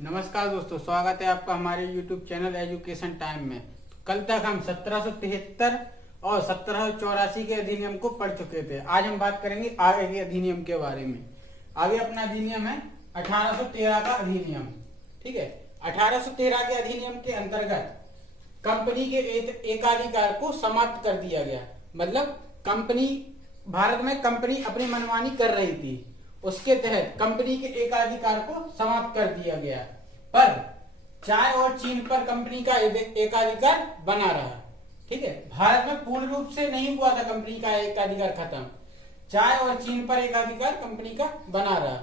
नमस्कार दोस्तों, स्वागत है आपका हमारे YouTube चैनल एजुकेशन टाइम में। कल तक हम 1773 और 1784 के अधिनियम को पढ़ चुके थे। आज हम बात करेंगे आगे के अधिनियम के बारे में। आगे अपना अधिनियम है 1813 का अधिनियम। ठीक है, 1813 के अधिनियम के अंतर्गत कंपनी के एकाधिकार को समाप्त कर दिया गया। मतलब भारत में कंपनी अपनी मनमानी कर रही थी, उसके तहत कंपनी के एकाधिकार को समाप्त कर दिया गया। पर चाय और चीन पर कंपनी का एकाधिकार बना रहा। ठीक है, भारत में पूर्ण रूप से नहीं हुआ था कंपनी का एकाधिकार खत्म, चाय और चीन पर एकाधिकार कंपनी का बना रहा।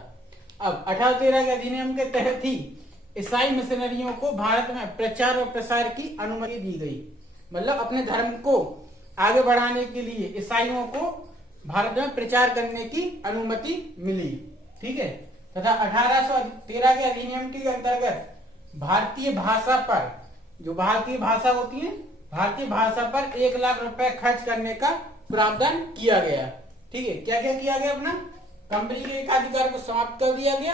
अब 1813 के अधिनियम के तहत ही ईसाई मिशनरियों को भारत में प्रचार और प्रसार की अनुमति दी गई। मतलब अपने धर्म को आगे बढ़ाने के लिए ईसाइयों को भारत में प्रचार करने की अनुमति मिली। ठीक है, तथा 1813 के अधिनियम के अंतर्गत भारतीय भाषा पर, जो भारतीय भाषा होती है, भारतीय भाषा पर 1 लाख रुपए खर्च करने का प्रावधान किया गया। ठीक है, क्या क्या किया गया? अपना कंपनी के एकाधिकार को समाप्त कर दिया गया,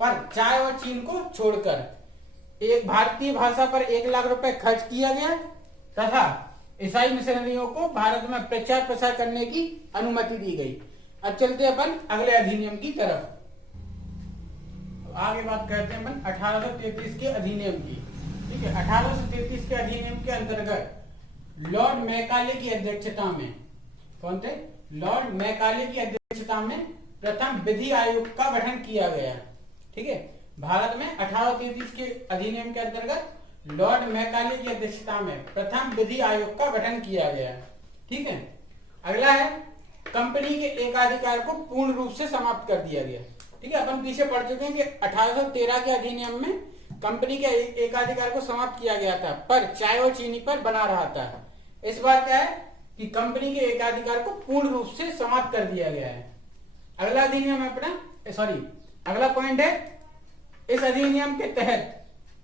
पर चाय और चीन को छोड़कर एक भारतीय भाषा पर 1 लाख रुपए खर्च किया गया, तथा ईसाई मिशनरियों को भारत में प्रचार प्रसार करने की अनुमति दी गई। अब चलते हैं अपन अगले अधिनियम की तरफ। आगे बात करते हैं अपन 1833 के अधिनियम की। ठीक है, 1833 के अधिनियम के अंतर्गत लॉर्ड मैकाले की अध्यक्षता में, कौन थे? लॉर्ड मैकाले की अध्यक्षता में प्रथम विधि आयोग का गठन किया गया। ठीक है, भारत में 1833 के अधिनियम के अंतर्गत लॉर्ड मैकाले की अध्यक्षता में प्रथम विधि आयोग का गठन किया गया। ठीक है, अगला है कंपनी के एकाधिकार को पूर्ण रूप से समाप्त कर दिया गया। ठीक है, अपन पीछे पढ़ चुके हैं कि 1813 के अधिनियम में कंपनी के एकाधिकार को समाप्त किया गया था, पर चाय और चीनी पर बना रहा था। इस बार क्या है कि कंपनी के एकाधिकार को पूर्ण रूप से समाप्त कर दिया गया है। अगला अधिनियम है अगला पॉइंट है, इस अधिनियम के तहत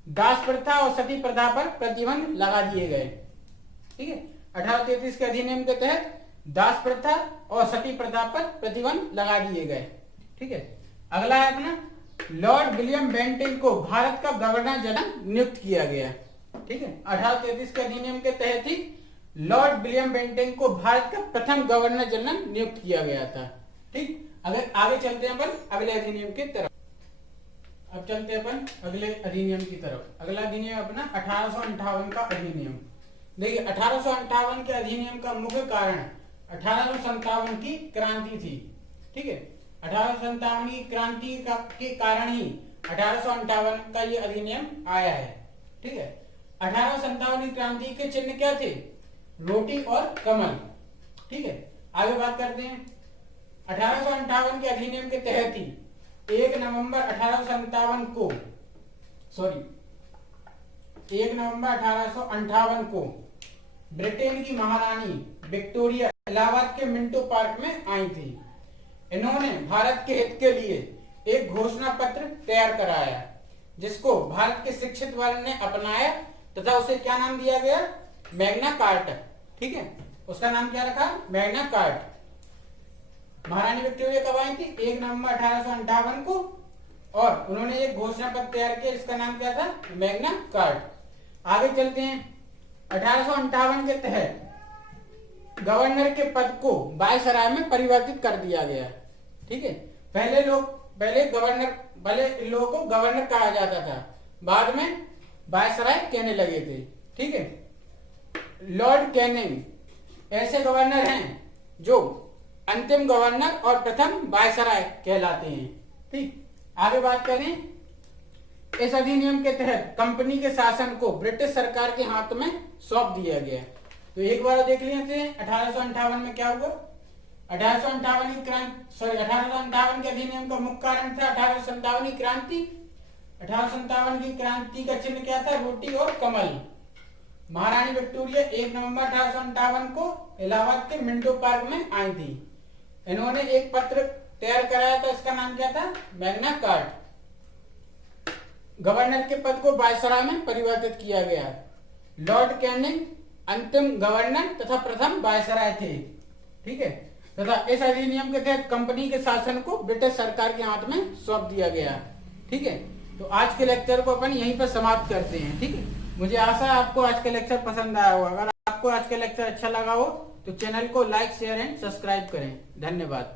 दास प्रथा और सती प्रथा पर प्रतिबंध लगा दिए गए। ठीक है, 1833 के अधिनियम के तहत दास प्रथा और सती प्रथा पर प्रतिबंध लगा दिए गए। ठीक है, अगला है अपना लॉर्ड विलियम बेंटिंक को भारत का गवर्नर जनरल नियुक्त किया गया। ठीक है, 1833 के अधिनियम के तहत ही लॉर्ड विलियम बेंटिंक को भारत का प्रथम गवर्नर जनरल नियुक्त किया गया था। ठीक, अगर आगे चलते हैं अपन अगले अधिनियम की तरफ। अब चलते हैं अपन अगले अधिनियम की तरफ। अगला अधिनियम अपना 1858 का अधिनियम। देखिए, 1858 के अधिनियम का मुख्य कारण 1857 की क्रांति थी। ठीक है, 1857 की क्रांति के कारण ही 1858 का ये अधिनियम आया है। ठीक है, 1857 की क्रांति के चिन्ह क्या थे? रोटी और कमल। ठीक है, आगे बात करते हैं। 1858 के अधिनियम के तहत ही 1 नवंबर 1857 को ब्रिटेन की महारानी विक्टोरिया इलाहाबाद के मिंटो पार्क में आई थी। इन्होंने भारत के हित के लिए एक घोषणा पत्र तैयार कराया, जिसको भारत के शिक्षित वर्ग ने अपनाया तथा उसे क्या नाम दिया गया? Magna carta. ठीक है, उसका नाम क्या रखा? Magna carta. महारानी विक्टोरिया कब आई थी? 1 नवंबर 1858 को, और उन्होंने एक घोषणा पत्र तैयार किया, इसका नाम क्या था? Magna carta. आगे चलते हैं। 1858 के तहत गवर्नर के पद को वायसराय में परिवर्तित कर दिया गया। ठीक है, पहले इन लोगों को गवर्नर कहा जाता था, बाद में वायसराय कहने लगे थे। ठीक है, लॉर्ड कैनिंग ऐसे गवर्नर हैं जो अंतिम गवर्नर और प्रथम वायसराय कहलाते हैं। ठीक, आगे बात करें। इस अधिनियम के तहत कंपनी के शासन को ब्रिटिश सरकार के हाथ में सौंप दिया गया। तो एक बार देख लेते हैं 1858 में क्या हुआ। 1858 के अधिनियम का मुख्य कारण था 1857 की क्रांति। 1857 की क्रांति का चिन्ह क्या था? रोटी और कमल। महारानी विक्टोरिया 1 नवंबर 1858 को इलाहाबाद के मिंटो पार्क में आई थी। इन्होंने एक पत्र तैयार कराया था, इसका नाम क्या था? Magna carta. गवर्नर के पद को वायसराय में परिवर्तित किया गया। लॉर्ड कैनिंग अंतिम गवर्नर तथा प्रथम वायसराय थे। ठीक है, तथा इस अधिनियम के तहत कंपनी के शासन को ब्रिटिश सरकार के हाथ में सौंप दिया गया। ठीक है, तो आज के लेक्चर को अपन यहीं पर समाप्त करते हैं, ठीक है। मुझे आशा है आपको आज का लेक्चर पसंद आया होगा। अगर आपको आज का लेक्चर अच्छा लगा हो तो चैनल को लाइक, शेयर एंड सब्सक्राइब करें। धन्यवाद।